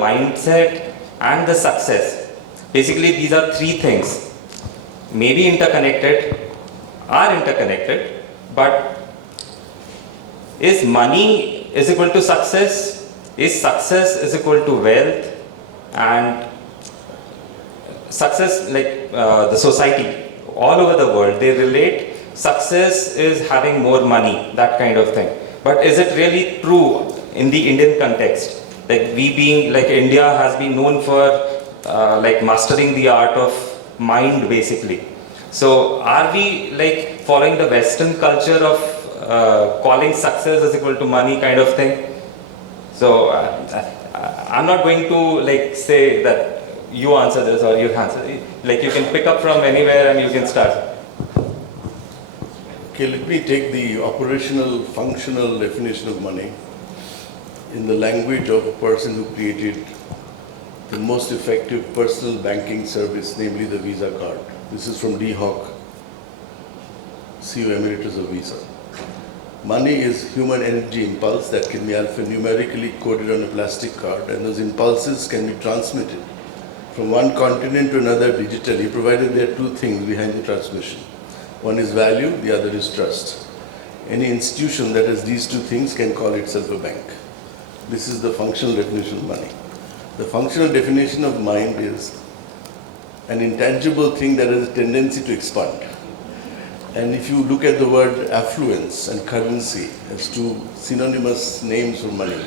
mindset and the success. Basically, these are three things. Maybe interconnected, but is money is equal to success? Is success is equal to wealth? And success, like the society all over the world, they relate success is having more money, that kind of thing. But is it really true in the Indian context? Like we being, like India has been known for like mastering the art of mind basically. So are we like following the Western culture of calling success as equal to money kind of thing? So I'm not going to like say that you answer this or you answer. Like you can pick up from anywhere and you can start. Okay, let me take the operational, functional definition of money in the language of a person who created the most effective personal banking service, namely the Visa card. This is from D. Hawk, CEO Emeritus of Visa. Money is human energy impulse that can be alphanumerically coded on a plastic card, and those impulses can be transmitted from one continent to another digitally, provided there are two things behind the transmission. One is value, the other is trust. Any institution that has these two things can call itself a bank. This is the functional definition of money. The functional definition of mind is an intangible thing that has a tendency to expand. And if you look at the word affluence and currency as two synonymous names for money,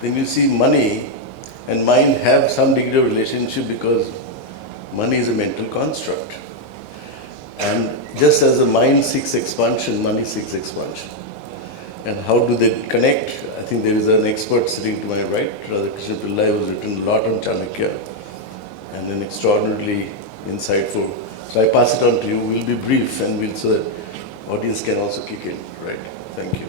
then you see money and mind have some degree of relationship because money is a mental construct. And just as the mind seeks expansion, money seeks expansion. And how do they connect? I think there is an expert sitting to my right, RadhakrishnanPillai, who has written a lot on Chanakya and an extraordinarily insightful. So I pass it on to you. We'll be brief and we'll so that audience can also kick in. Right. Thank you.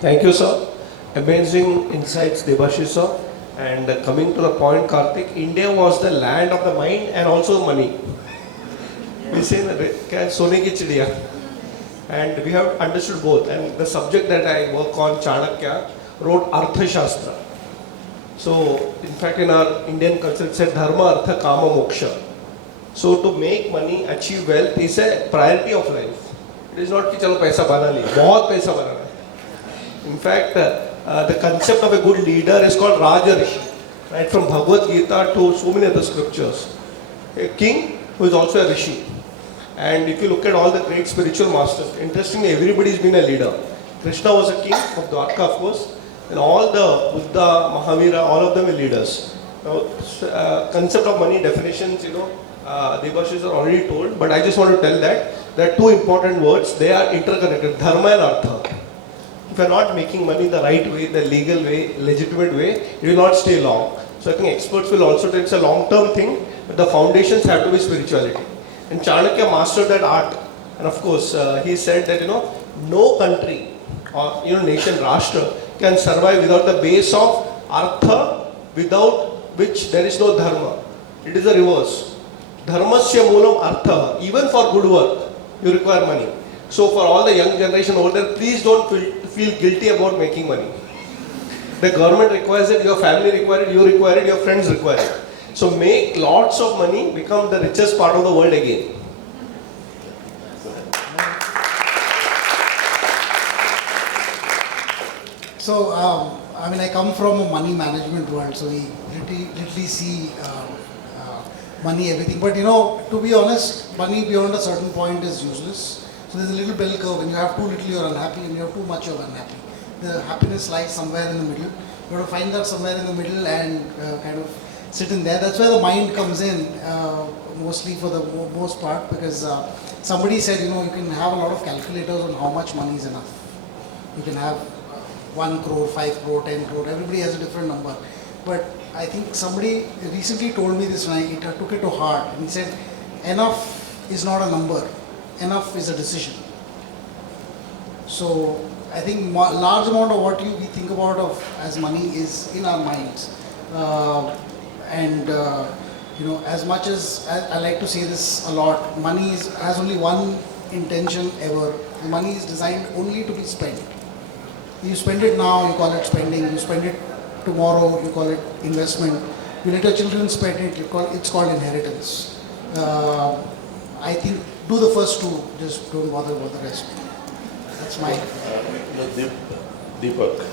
Thank you, sir. Amazing insights, Debashish sir. And coming to the point, Karthik, India was the land of the mind and also money. We say that Sone ki chidiya. And we have understood both. And the subject that I work on, Chanakya, wrote Arthashastra. So, in fact, in our Indian culture, it said Dharma, Artha, Kama, Moksha. So, to make money, achieve wealth is a priority of life. It is not कि चलो पैसा बना लिया, बहुत पैसा बनाना है. In fact, the concept of a good leader is called Rajarishi, right? From Bhagavad Gita to so many other scriptures. A king who is also a rishi. And if you look at all the great spiritual masters, interestingly, everybody has been a leader. Krishna was a king of Dwarka, of course, and all the Buddha, Mahavira, all of them are leaders. Now, concept of money definitions, Debashish are already told, but I just want to tell that there are two important words. They are interconnected, dharma and artha. If you are not making money the right way, the legal way, legitimate way, you will not stay long. So I think experts will also tell it's a long-term thing, but the foundations have to be spirituality. And Chanakya mastered that art. And of course, he said that, no country or, nation, Rashtra, can survive without the base of artha, without which there is no dharma. It is the reverse. Dharmasya moolam artha. Even for good work, you require money. So for all the young generation over there, please don't feel guilty about making money. The government requires it, your family requires it, you require it, your friends require it. So make lots of money, become the richest part of the world again. So, I come from a money management world, so we literally see money, everything. But to be honest, money beyond a certain point is useless. So there's a little bell curve. When you have too little, you're unhappy, and you have too much, you're unhappy. The happiness lies somewhere in the middle. You have to find that somewhere in the middle and kind of sit in there. That's where the mind comes in, mostly for the most part, because somebody said, you can have a lot of calculators on how much money is enough. You can have 1 crore, 5 crore, 10 crore, everybody has a different number. But I think somebody recently told me this and I took it to heart. And he said, enough is not a number, enough is a decision. So I think large amount of what we think about as money is in our minds. As much as I like to say this a lot, money has only one intention ever. Money is designed only to be spent. You spend it now, you call it spending. You spend it tomorrow, you call it investment. We let our children spend it. It's called inheritance. I think do the first two. Just don't bother about the rest. That's my. Deepak,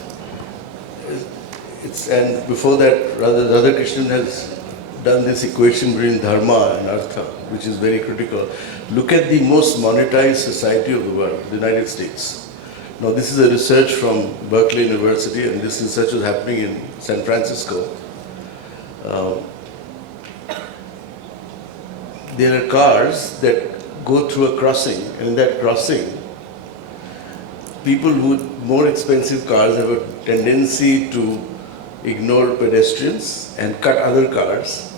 and before that, Radhakrishnan has done this equation between dharma and artha, which is very critical. Look at the most monetized society of the world, the United States. Now, this is a research from Berkeley University, and this research was happening in San Francisco. There are cars that go through a crossing, and in that crossing, people with more expensive cars have a tendency to ignore pedestrians and cut other cars,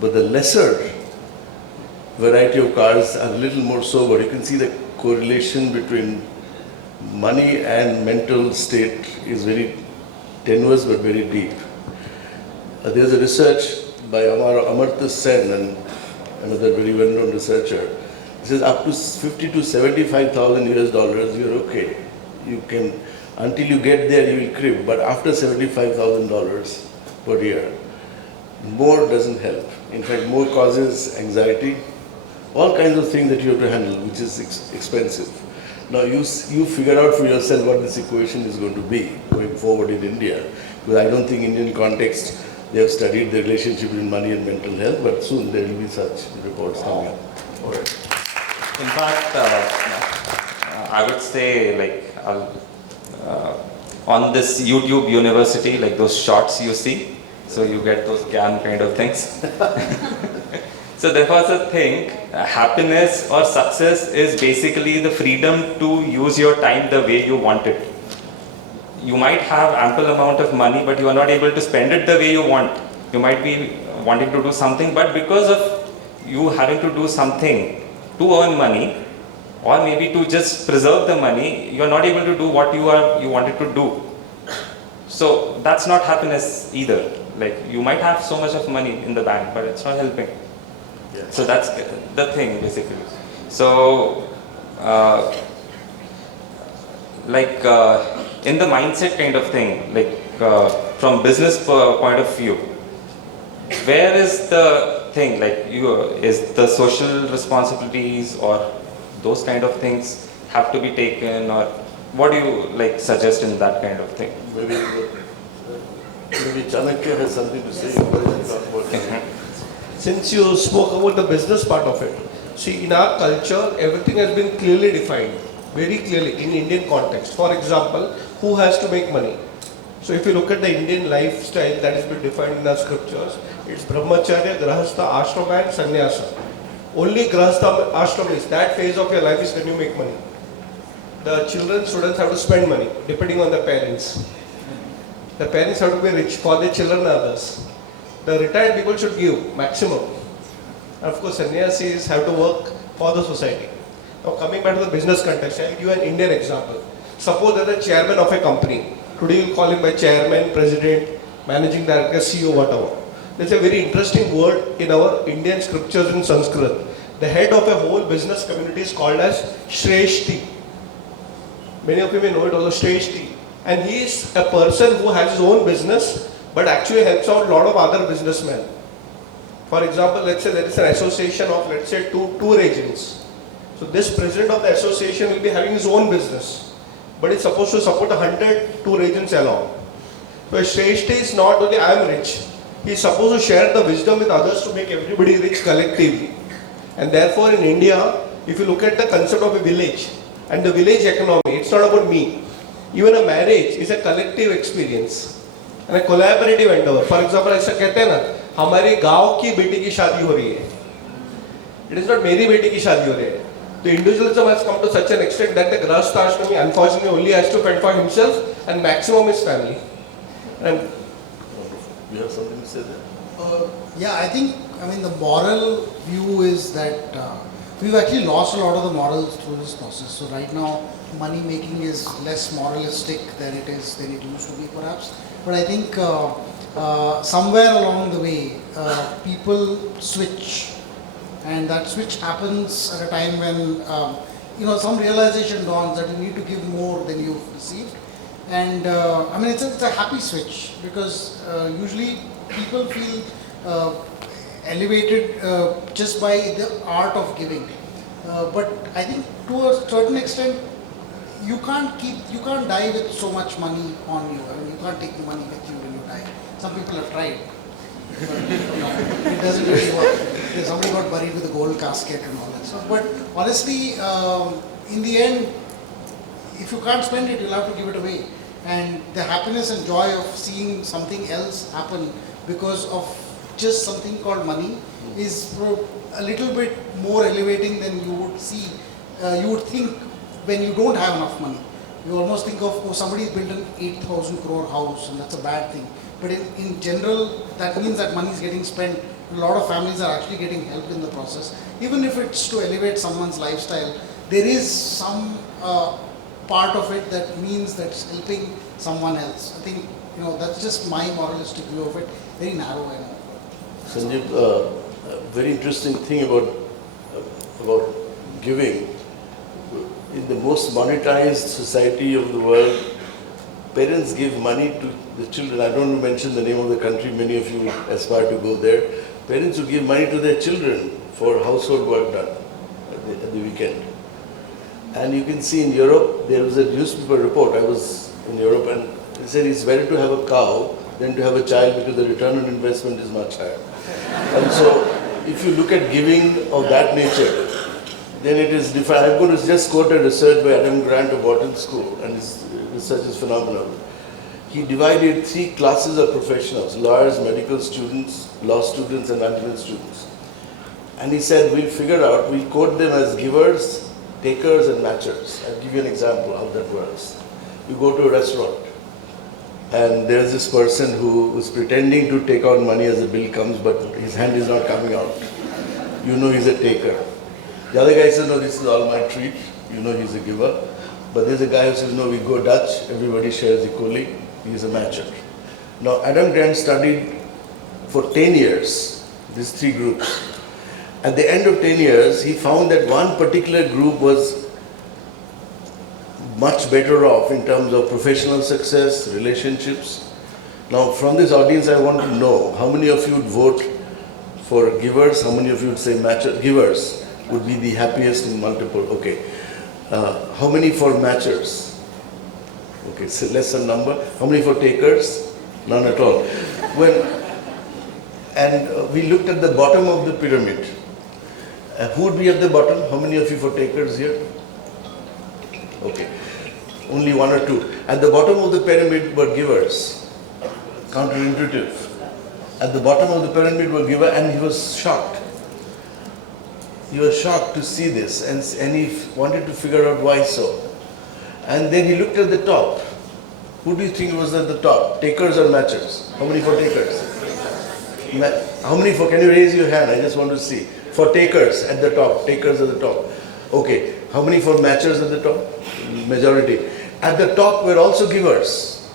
but the lesser variety of cars are a little more sober. You can see the correlation between money and mental state is very tenuous but very deep. There's a research by Amartya Sen and another very well-known researcher. It says up to 50 to 75,000 US dollars, you're okay. You can, until you get there, you will crib. But after $75,000 per year, more doesn't help. In fact, more causes anxiety, all kinds of things that you have to handle, which is expensive. Now you figure out for yourself what this equation is going to be going forward in India. Because I don't think Indian context, they have studied the relationship between money and mental health, but soon there will be such reports coming up. All right. In fact, I would say like on this YouTube University, like those shorts you see, so you get those GAN kind of things. So there was a thing, happiness or success is basically the freedom to use your time the way you want it. You might have ample amount of money, but you are not able to spend it the way you want. You might be wanting to do something, but because of you having to do something to earn money, or maybe to just preserve the money, you are not able to do what you wanted to do. So that's not happiness either. Like you might have so much of money in the bank, but it's not helping. Yes. So that's the thing basically. So in the mindset kind of thing, like from business point of view, where is the thing, like is the social responsibilities or those kind of things have to be taken, or what do you like suggest in that kind of thing? Maybe Chanakya has something to say. Since you spoke about the business part of it, see, in our culture, everything has been clearly defined, very clearly in Indian context. For example, who has to make money? So if you look at the Indian lifestyle that has been defined in our scriptures, it's brahmacharya, grahastha, ashrama and sannyasa. Only grahastha, ashrama is that phase of your life is when you make money. The students have to spend money depending on the parents. The parents have to be rich for their children and others. The retired people should give maximum. And of course, sannyasis have to work for the society. Now coming back to the business context, I'll give you an Indian example. Suppose there's a chairman of a company. Today you'll call him by chairman, president, managing director, CEO, whatever. There's a very interesting word in our Indian scriptures in Sanskrit. The head of a whole business community is called as Shreshti. Many of you may know it also, Shreshti. And he is a person who has his own business but actually helps out a lot of other businessmen. For example, let's say there is an association of, let's say, two tour agents. So this president of the association will be having his own business, but it's supposed to support 100 tour agents along. So a Shreshti is not only I am rich, he is supposed to share the wisdom with others to make everybody rich collectively. And therefore in India, if you look at the concept of a village and the village economy, it's not about me. Even a marriage is a collective experience and a collaborative endeavor. For example, ऐसा कहते हैं ना, हमारी गांव की बेटी की शादी हो रही है. It is not मेरी बेटी की शादी हो रही है. The individualism has come to such an extent that the grahastha ashrami unfortunately only has to fend for himself and maximum his family. And You have something to say there? Yeah, I think, the moral view is that we've actually lost a lot of the morals through this process. So right now, money making is less moralistic than it used to be perhaps. But I think somewhere along the way, people switch. And that switch happens at a time when, some realization dawns that you need to give more than you've received. And it's a happy switch because usually people feel elevated just by the art of giving. But I think to a certain extent, you can't die with so much money on you. I mean, you can't take the money with you when you die. Some people have tried, but it doesn't really work. Somebody got buried with a gold casket and all that stuff. But honestly, in the end, if you can't spend it, you'll have to give it away. And the happiness and joy of seeing something else happen because of just something called money is a little bit more elevating than you would see. You would think when you don't have enough money. You almost think of, oh, somebody built an 8,000 crore house and that's a bad thing. But in general, that means that money is getting spent. A lot of families are actually getting help in the process. Even if it's to elevate someone's lifestyle, there is some part of it that means that's helping someone else. I think, that's just my moralistic view of it. Very narrow, I know. Sanjeev, a very interesting thing about giving. In the most monetized society of the world, parents give money to the children. I don't want to mention the name of the country, many of you aspire to go there. Parents who give money to their children for household work done at the weekend. And you can see in Europe, there was a newspaper report. I was in Europe and they said it's better to have a cow than to have a child because the return on investment is much higher. And so, if you look at giving of that nature, then it is different. I'm going to just quote a research by Adam Grant of Wharton School, and his research is phenomenal. He divided 3 classes of professionals: lawyers, medical students, law students, and management students. And he said, we'll quote them as givers, takers, and matchers. I'll give you an example how that works. You go to a restaurant, and there's this person who is pretending to take out money as the bill comes, but his hand is not coming out. You know he's a taker. The other guy says, no, this is all my treat. You know he's a giver. But there's a guy who says, no, we go Dutch, everybody shares equally. He's a matcher. Now, Adam Grant studied for 10 years, these 3 groups. At the end of 10 years, he found that one particular group was much better off in terms of professional success, relationships. Now, from this audience, I want to know how many of you would vote for givers, how many of you would say matcher, givers would be the happiest in multiple. Okay. How many for matchers? Okay, so less a number. How many for takers? None at all. We looked at the bottom of the pyramid. Who would be at the bottom? How many of you for takers here? Okay. Only 1 or 2. At the bottom of the pyramid were givers. Counterintuitive. At the bottom of the pyramid were givers, and he was shocked. He was shocked to see this, and he wanted to figure out why so. And then he looked at the top. Who do you think was at the top? Takers or matchers? How many for takers? How many for, can you raise your hand? I just want to see. For takers at the top, takers at the top. Okay, how many for matchers at the top? Majority. At the top were also givers.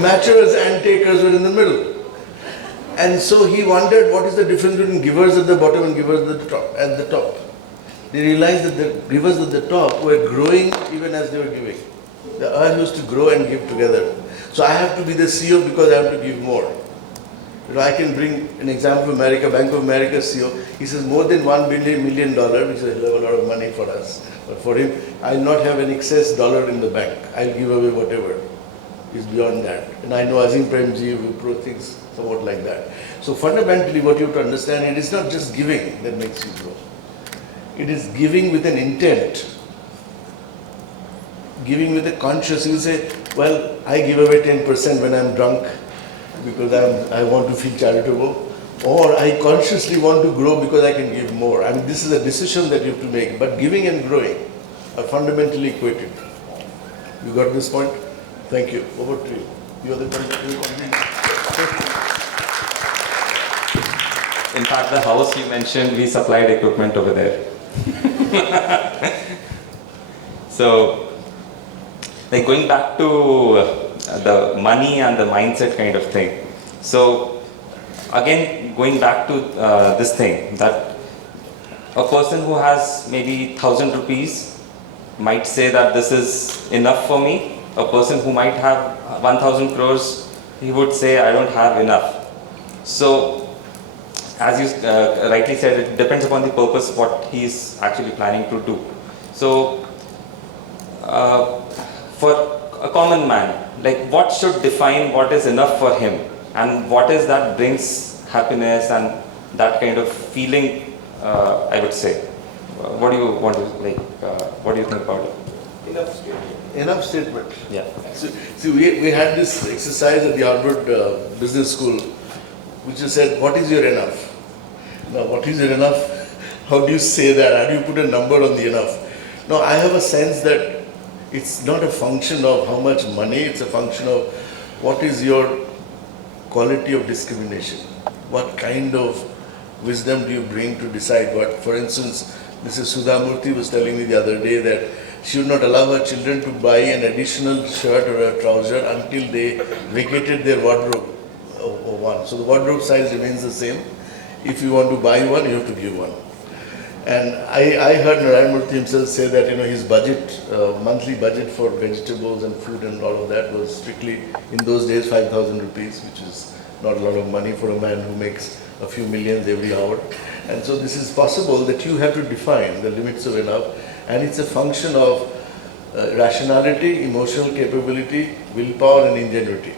Matchers and takers were in the middle. And so he wondered what is the difference between givers at the bottom and givers at the top. They realized that the givers at the top were growing even as they were giving. The urge was to grow and give together. So I have to be the CEO because I have to give more. I can bring an example of America, Bank of America CEO. He says more than $1 million, which is a lot of money for us. But for him, I'll not have an excess dollar in the bank. I'll give away whatever is beyond that. And I know Azim Premji, Wipro thinks somewhat like that. So fundamentally what you have to understand, it is not just giving that makes you grow. It is giving with an intent. Giving with a conscious. You say, well, I give away 10% when I'm drunk because I want to feel charitable. Or I consciously want to grow because I can give more. I mean, this is a decision that you have to make. But giving and growing are fundamentally equated. You got this point? Thank you. Over to you. You are the one. In fact, the house you mentioned, we supplied equipment over there. So, like going back to the money and the mindset kind of thing. So, again, going back to this thing, that a person who has maybe 1,000 rupees might say that this is enough for me. A person who might have 1,000 crores, he would say, I don't have enough. So, as you rightly said, it depends upon the purpose what he is actually planning to do. So, for a common man, like what should define what is enough for him, and what is that brings happiness and that kind of feeling, I would say. What do you want to like? What do you think about it? Enough statement. Enough statement. Yeah. See, we had this exercise at the Harvard Business School, which is said, what is your enough? Now, what is your enough? How do you say that? How do you put a number on the enough? Now, I have a sense that it's not a function of how much money, it's a function of what is your quality of discrimination. What kind of wisdom do you bring to decide what? For instance, Mrs. Sudhamurthy was telling me the other day that she would not allow her children to buy an additional shirt or a trouser until they vacated their wardrobe of one. So the wardrobe size remains the same. If you want to buy one, you have to give one. And I heard Narayan Murthy himself say that his budget, monthly budget for vegetables and fruit and all of that was strictly, in those days, 5,000 rupees, which is not a lot of money for a man who makes a few millions every hour. And so this is possible that you have to define the limits of enough, and it's a function of rationality, emotional capability, willpower and ingenuity.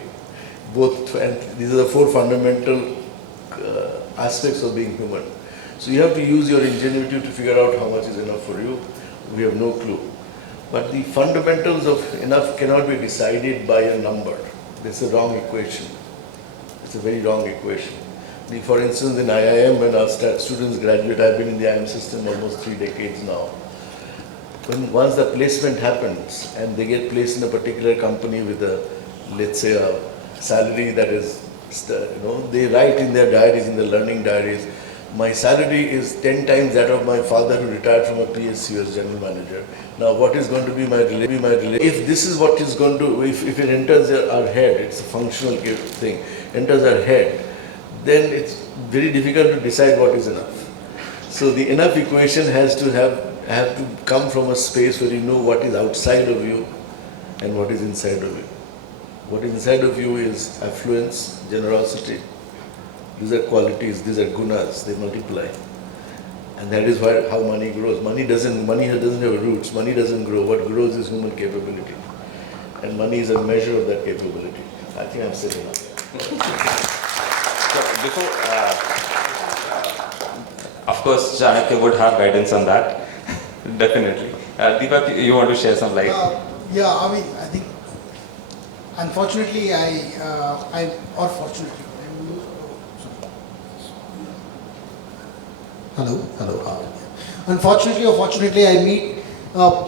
Both, and these are the four fundamental aspects of being human. So you have to use your ingenuity to figure out how much is enough for you. We have no clue. But the fundamentals of enough cannot be decided by a number. That's a wrong equation. It's a very wrong equation. For instance, in IIM, when our students graduate, I've been in the IIM system almost 3 decades now. Once the placement happens and they get placed in a particular company with a, let's say, a salary that is, they write in their diaries, in their learning diaries, my salary is 10 times that of my father who retired from a PSU as general manager. Now what is going to be my relation? If this is what is going to, if it enters our head, it's a functional thing, enters our head, then it's very difficult to decide what is enough. So the enough equation has to have to come from a space where you know what is outside of you and what is inside of you. What is inside of you is affluence, generosity. These are qualities, these are gunas, they multiply. And that is how money grows. Money doesn't have roots, money doesn't grow. What grows is human capability. And money is a measure of that capability. I think I'm saying enough. So before, of course, Chanakya would have guidance on that. Definitely. Deepak, you want to share some light? Yeah, I mean, I think, unfortunately, or fortunately, hello. Unfortunately or fortunately, I meet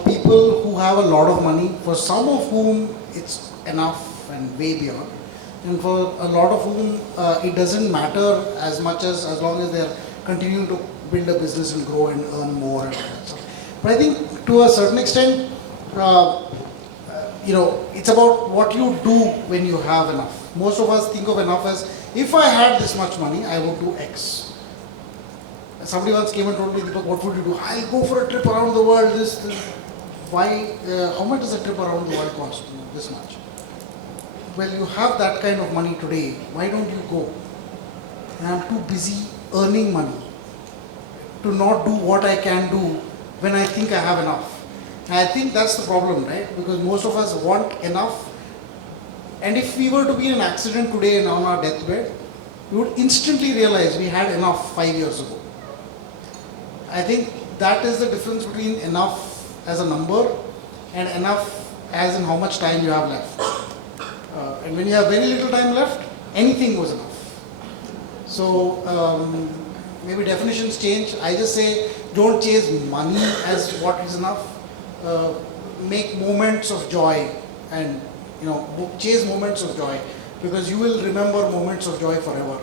people who have a lot of money, for some of whom it's enough and way beyond, and for a lot of whom it doesn't matter as much as long as they're continuing to build a business and grow and earn more and all that stuff. But I think to a certain extent, it's about what you do when you have enough. Most of us think of enough as, if I had this much money, I would do X. Somebody once came and told me, Deepak, what would you do? I'll go for a trip around the world. Why? How much does a trip around the world cost? This much. Well, you have that kind of money today. Why don't you go? And I'm too busy earning money to not do what I can do when I think I have enough. And I think that's the problem, right? Because most of us want enough. And if we were to be in an accident today and on our deathbed, we would instantly realize we had enough 5 years ago. I think that is the difference between enough as a number and enough as in how much time you have left. And when you have very little time left, anything was enough. So maybe definitions change. I just say don't chase money as what is enough. Make moments of joy and chase moments of joy, because you will remember moments of joy forever.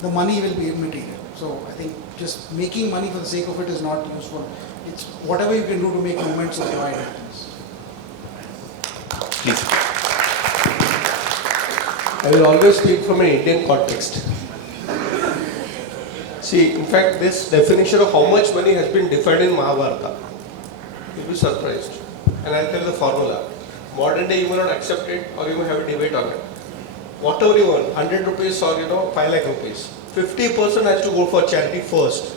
The money will be immaterial. So I think just making money for the sake of it is not useful. It's whatever you can do to make moments of joy happens. Please. I will always speak from an Indian context. See, in fact, this definition of how much money has been defined in Mahabharata, you'll be surprised. And I'll tell the formula. Modern day you may not accept it, or you may have a debate on it. whatever you earn, 100 rupees or 5 lakh rupees, 50% has to go for charity first.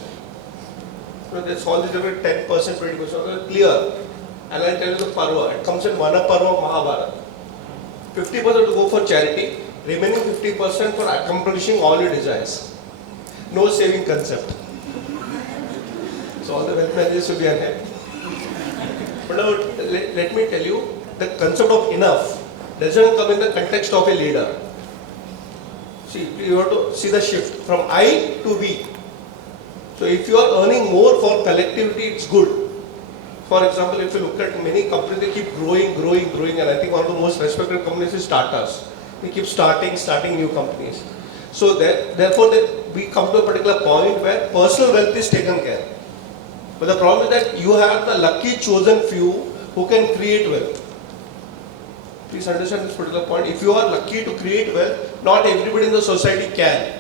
So that's all the different 10%, 20%, so clear. And I'll tell you the parva, it comes in Vanaparva Mahabharata. 50% to go for charity, remaining 50% for accomplishing all your desires. No saving concept. So all the wealth managers will be unhappy. But now let me tell you, the concept of enough doesn't come in the context of a leader. See, you have to see the shift from I to we. So if you are earning more for collectivity, it's good. For example, if you look at many companies, they keep growing, and I think one of the most respected companies is Tata's. They keep starting new companies. So therefore, we come to a particular point where personal wealth is taken care. But the problem is that you have the lucky chosen few who can create wealth. Please understand this particular point. If you are lucky to create wealth, not everybody in the society can.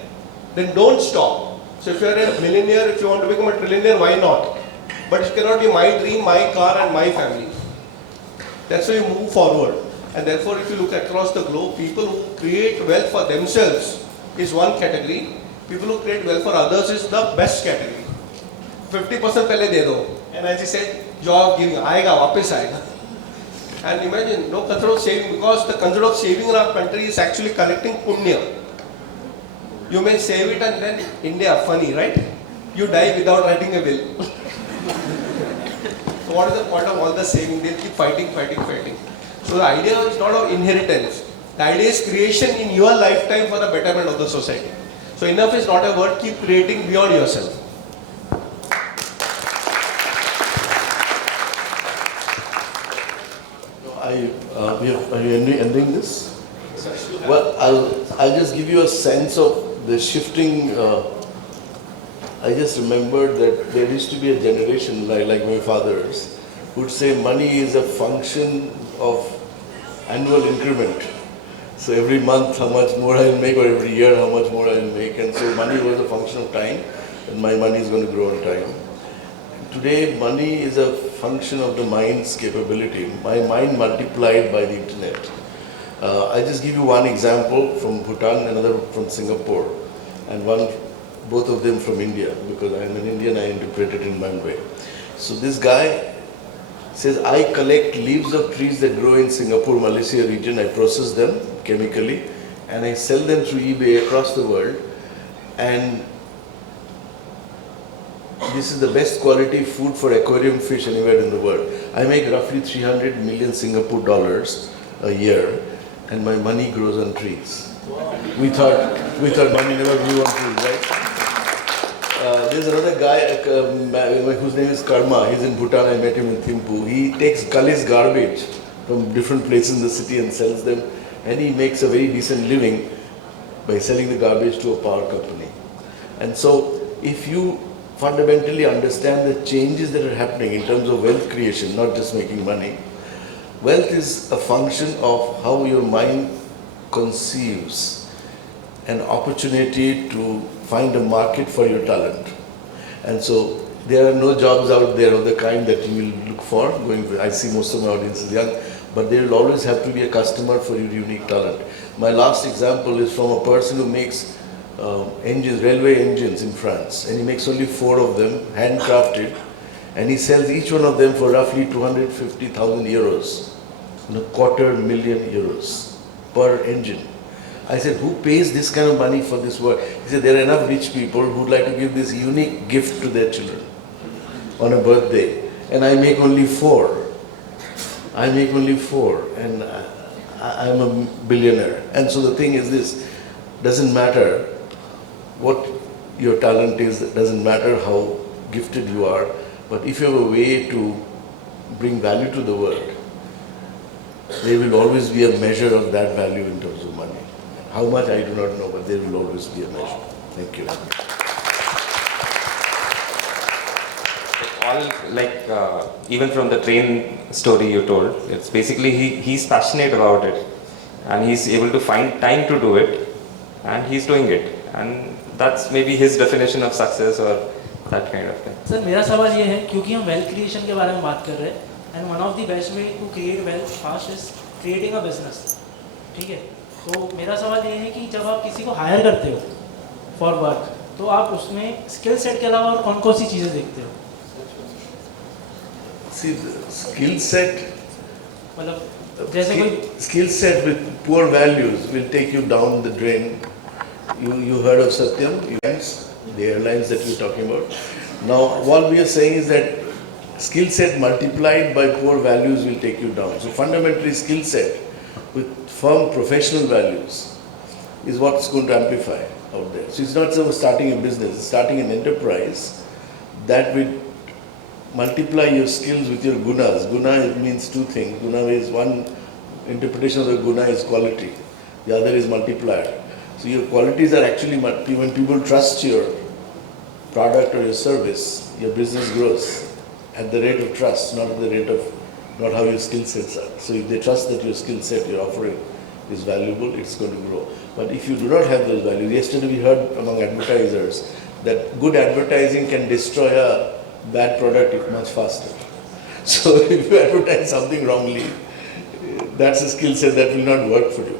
Then don't stop. So if you are a millionaire, if you want to become a trillionaire, why not? But it cannot be my dream, my car and my family. That's why you move forward. And therefore, if you look across the globe, people who create wealth for themselves is one category. People who create wealth for others is the best category. 50% पहले दे दो. And as he said, job giving, आएगा, वापस आएगा. And imagine, no concept of saving, because the concept of saving in our country is actually collecting punya. You may save it and then India, funny, right? You die without writing a will. So what is the point of all the saving? They keep fighting. So the idea is not of inheritance. The idea is creation in your lifetime for the betterment of the society. So enough is not a word, keep creating beyond yourself. Are you ending this? Well, I'll just give you a sense of the shifting. I just remembered that there used to be a generation like my fathers who would say money is a function of annual increment. So every month how much more I'll make, or every year how much more I'll make, and so money was a function of time, and my money is going to grow in time. Today, money is a function of the mind's capability. My mind multiplied by the internet. I just give you one example from Bhutan, another from Singapore, and both of them from India, because I am an Indian, I interpret it in one way. So this guy says, I collect leaves of trees that grow in Singapore, Malaysia region, I process them chemically, and I sell them through eBay across the world, and this is the best quality food for aquarium fish anywhere in the world. I make roughly 300 million Singapore dollars a year, and my money grows on trees. We thought money never grew on trees, right? There's another guy whose name is Karma. He's in Bhutan. I met him in Thimphu. He takes gully's garbage from different places in the city and sells them, and he makes a very decent living by selling the garbage to a power company. And so, if you fundamentally understand the changes that are happening in terms of wealth creation, not just making money, wealth is a function of how your mind conceives an opportunity to find a market for your talent. And so there are no jobs out there of the kind that you will look for. I see most of my audience is young, but there will always have to be a customer for your unique talent. My last example is from a person who makes engines, railway engines in France, and he makes only 4 of them, handcrafted, and he sells each one of them for roughly 250,000 euros, €250,000 euros per engine. I said, who pays this kind of money for this work? He said, there are enough rich people who would like to give this unique gift to their children on a birthday, and I make only 4. And I'm a billionaire. And so the thing is this, doesn't matter what your talent is, doesn't matter how gifted you are, but if you have a way to bring value to the world, there will always be a measure of that value in terms of money. How much I do not know, but there will always be a measure. Thank you. Even from the train story you told, it's basically he's passionate about it, and he's able to find time to do it, and he's doing it, and that's maybe his definition of success or that kind of thing. Sir मेरा सवाल ये है, क्योंकि हम wealth creation के बारे में बात कर रहे हैं, and one of the best way to create wealth fast is creating a business, ठीक है? तो मेरा सवाल ये है कि जब आप किसी को हायर करते हो फॉर वर्क, तो आप उसमें स्किल सेट के अलावा और कौन कौन सी चीज़ें देखते हो? See, the skill set, मतलब जैसे कोई skill set with poor values will take you down the drain. You heard of Satyam, the airlines that we're talking about. Now, what we are saying is that skill set multiplied by poor values will take you down. So fundamentally, skill set with firm professional values is what's going to amplify out there. So it's not so starting a business, it's starting an enterprise that will multiply your skills with your gunas. Guna means two things. Guna is one interpretation of the guna is quality. The other is multiplier. So your qualities are actually, when people trust your product or your service, your business grows at the rate of trust, not at the rate of, not how your skill sets are. So if they trust that your skill set, your offering is valuable, it's going to grow. But if you do not have those values, yesterday we heard among advertisers that good advertising can destroy a bad product much faster. So if you advertise something wrongly, that's a skill set that will not work for you.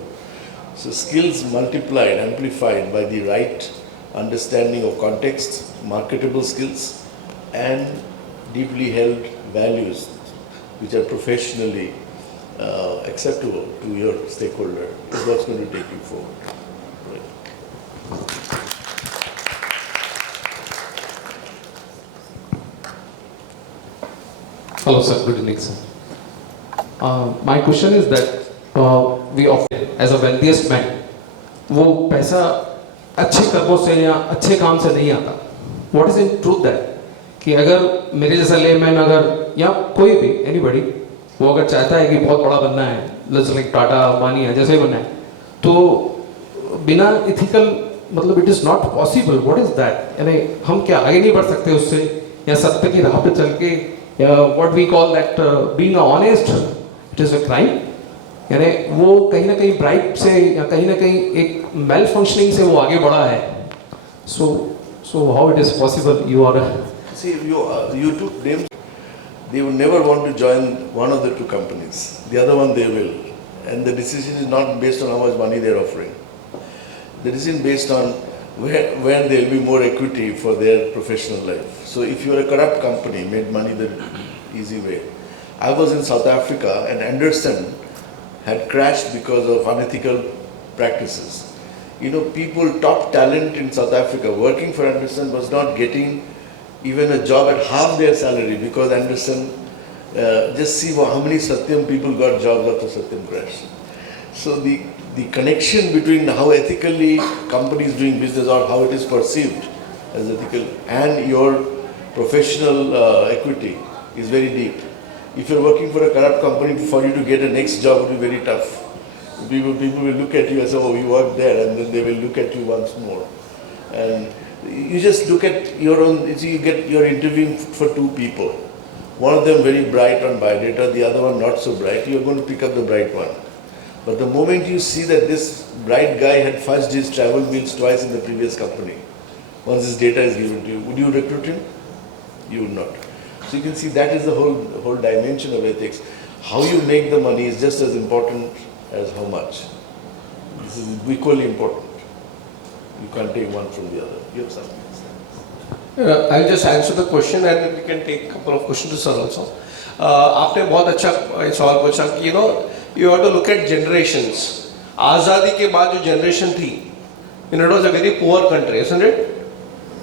So skills multiplied, amplified by the right understanding of context, marketable skills, and deeply held values which are professionally acceptable to your stakeholder is what's going to take you forward. Right. Hello sir, good evening sir. My question is that we often as a wealthiest man, वो पैसा अच्छे कर्मों से या अच्छे काम से नहीं आता. What is in truth that कि अगर मेरे जैसा लेमैन अगर या कोई भी anybody वो अगर चाहता है कि बहुत बड़ा बनना है, let's like टाटा अंबानी है जैसे ही बनना है, तो बिना ethical मतलब it is not possible. What is that? यानी हम क्या आगे नहीं बढ़ सकते उससे या सत्य की राह पे चल के या what we call that being honest, it is a crime. यानी वो कहीं ना कहीं ब्राइब से या कहीं ना कहीं एक मेल फंक्शनिंग से वो आगे बढ़ा है. So how it is possible? You are See, you took names. They would never want to join one of the two companies. The other one they will. And the decision is not based on how much money they're offering. The decision is based on where there will be more equity for their professional life. So if you are a corrupt company, made money the easy way. I was in South Africa and Anderson had crashed because of unethical practices. You know, people, top talent in South Africa working for Anderson was not getting even a job at half their salary because Anderson, just see how many Satyam people got jobs after Satyam crash. So the connection between how ethically companies doing business or how it is perceived as ethical and your professional equity is very deep. If you're working for a corrupt company, for you to get a next job would be very tough. People will look at you and say, oh, you work there, and then they will look at you once more. And you just look at your own, you're interviewing for two people. One of them very bright on biodata, the other one not so bright, you're going to pick up the bright one. But the moment you see that this bright guy had fudged his travel bills twice in the previous company, once his data is given to you, would you recruit him? You would not. So you can see that is the whole dimension of ethics. How you make the money is just as important as how much. This is equally important. You can't take one from the other. You have something to say. I'll just answer the question and we can take a couple of questions to sir also. आपने बहुत अच्छा सवाल पूछा कि you have to look at generations. आज़ादी के बाद जो generation थी, it was a very poor country, isn't it?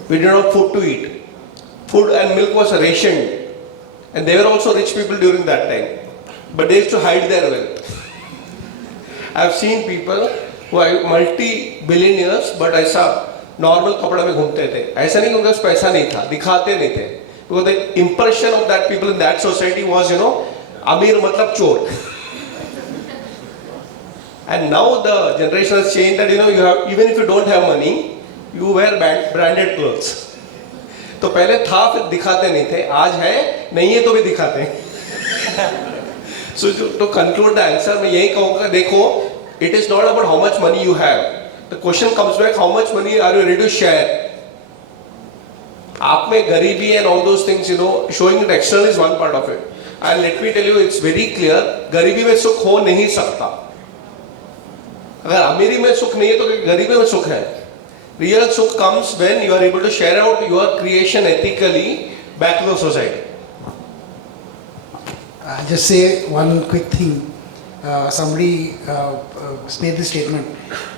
We did not have food to eat. Food and milk was rationed, and they were also rich people during that time, but they used to hide their wealth. I have seen people who are multi-billionaires, but ऐसा normal कपड़े में घूमते थे. ऐसा नहीं उनके पास पैसा नहीं था, दिखाते नहीं थे. Because the impression of that people in that society was, अमीर मतलब चोर. And now the generation has changed that, you have, even if you don't have money, you wear branded clothes. तो पहले था फिर दिखाते नहीं थे, आज है नहीं है तो भी दिखाते हैं. So to conclude the answer, मैं यही कहूँगा, देखो, it is not about how much money you have. The question comes back, how much money are you ready to share? आप में गरीबी and all those things, showing it external is one part of it. And let me tell you, it's very clear, गरीबी में सुख हो नहीं सकता. अगर अमीरी में सुख नहीं है तो गरीबी में सुख है. Real सुख comes when you are able to share out your creation ethically back to the society. I'll just say one quick thing. Somebody made this statement.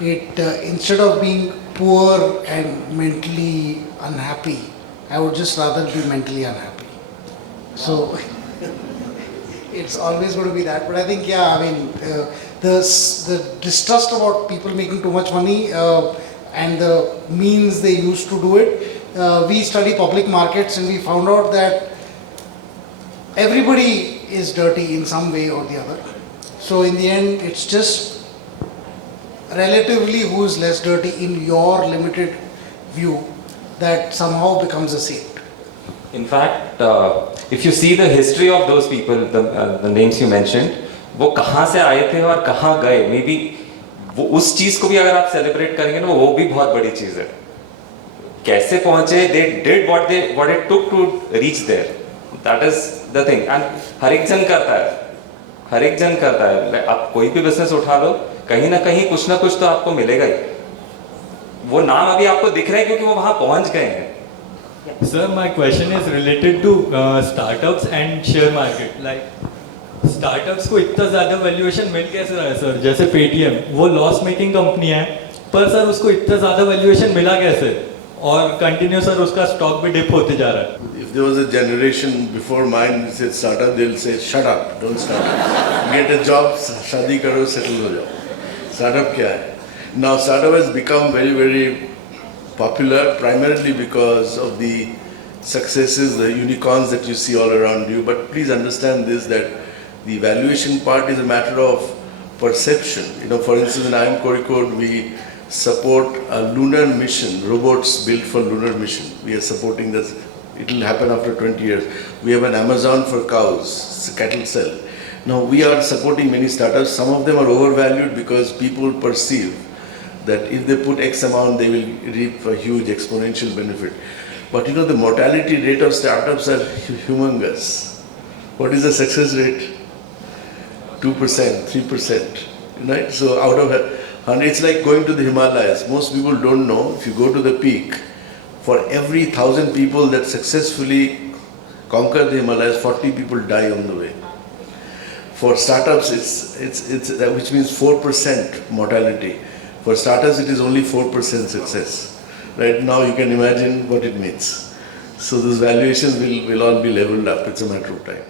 Instead of being poor and mentally unhappy, I would just rather be mentally unhappy. So it's always going to be that. But I think, yeah, I mean, the distrust about people making too much money and the means they use to do it. We study public markets and we found out that everybody is dirty in some way or the other. So in the end, it's just relatively who is less dirty in your limited view that somehow becomes a saint. In fact, if you see the history of those people, the names you mentioned, वो कहाँ से आए थे और कहाँ गए, may be वो उस चीज को भी अगर आप सेलिब्रेट करेंगे ना, वो भी बहुत बड़ी चीज है. कैसे पहुंचे, they did what it took to reach there. That is the thing. And हर एक जन करता है. आप कोई भी बिजनेस उठा लो, कहीं ना कहीं कुछ ना कुछ तो आपको मिलेगा ही. वो नाम अभी आपको दिख रहा है क्योंकि वो वहां पहुंच गए हैं. Sir, my question is related to startups and share market. Like startups को इतना ज़्यादा valuation मिल कैसे रहा है सर? जैसे Paytm, वो loss making कंपनी है, पर सर उसको इतना ज़्यादा valuation मिला कैसे? और continue सर उसका stock भी dip होते जा रहा है. If there was a generation before mine who said startup, they'll say shut up, don't start. Get a job, शादी करो, settle हो जाओ. Startup क्या है? Now startup has become very, very popular primarily because of the successes, the unicorns that you see all around you. But please understand this, that the valuation part is a matter of perception. You know, for instance, in IIM Kozhikode, we support a lunar mission, robots built for lunar mission. We are supporting this. It will happen after 20 years. We have an Amazon for cows, cattle cell. Now we are supporting many startups. Some of them are overvalued because people perceive that if they put X amount, they will reap a huge exponential benefit. But you know, the mortality rate of startups are humongous. What is the success rate? 2%, 3%, right? So out of 100, it's like going to the Himalayas. Most people don't know, if you go to the peak, for every 1,000 people that successfully conquer the Himalayas, 40 people die on the way. For startups, it's which means 4% mortality. For startups, it is only 4% success. Right now, you can imagine what it means. So those valuations will all be leveled up. It's a matter of time.